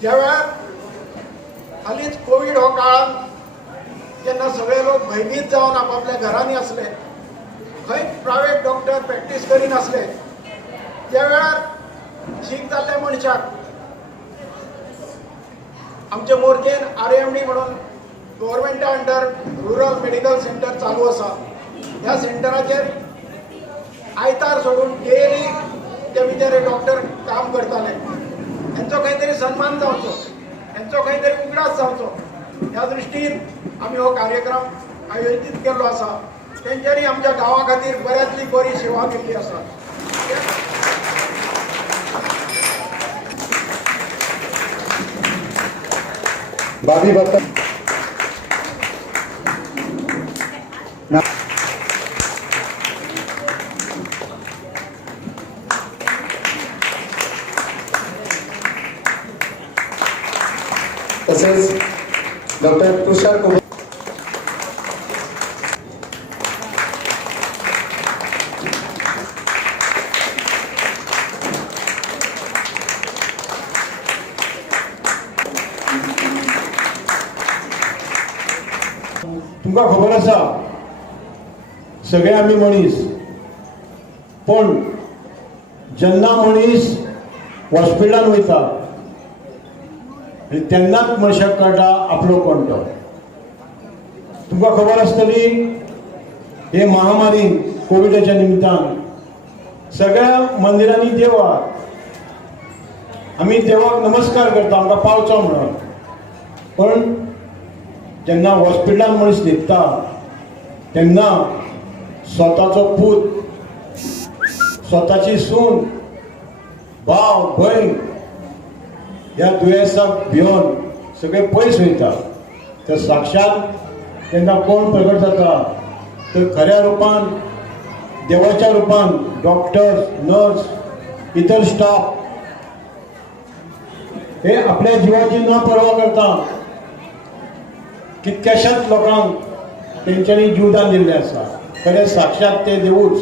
ज्या वेळार हालींच कोविड हो काळान जेन्ना सगळे लोक भयभीत जावन आपापल्या घरांनी असले, खंयच प्रायवेट डॉक्टर प्रॅक्टीस करिनासले, त्या वेळार ठीक जाल्ल्या मनशाक आमचे मोरजेन RMD म्हणून गव्हर्मेंटा अंडर रुरल मेडिकल सेंटर चालू आसा. ह्या सेंटराचेर आयतार सोडून डेली ते भितर डॉक्टर काम करताले. हेंचो खंय तरी सन्मान जावचो, हेंचो खंय तरी उगडास जावचो, ह्या दृश्टीन आमी हो कार्यक्रम आयोजीत केल्लो आसा. तेंच्यांनी आमच्या गांवा खातीर बऱ्यांतली बरी सेवा केल्ली आसा. बाबी बत्ता तसेच डॉक्टर तुषार कुमार तुमका खबर आसा सगळे आमी मनीस, पण जेन्ना मनीस हॉस्पिटलान वयता आनी तेन्नाच मनशाक कळटा आपलो कोणतो. तुमकां खबर आसतली हे महामारी कोविडाच्या निमित्तान सगळ्या मंदिरांनी देवाक आमी देवाक नमस्कार करता आमकां पावचो म्हणून, पण जेन्ना हॉस्पिटलान मनीस न्हिदता तेन्ना स्वताचो पूत, स्वताची सून, भाव, भयण ह्या दुयेंसाक भिवन सगळे पयस वयता. तर साक्षात तेन्ना कोण प्रगट जाता तर खऱ्या रुपान देवाच्या रुपान डॉक्टर्स, नर्स, इतर स्टाफ हे आपल्या जिवाची न पर्वा करता कितक्याशाच लोकांक तेंच्यांनी जीवदान दिल्लें आसा. खरें साक्षात ते देवूच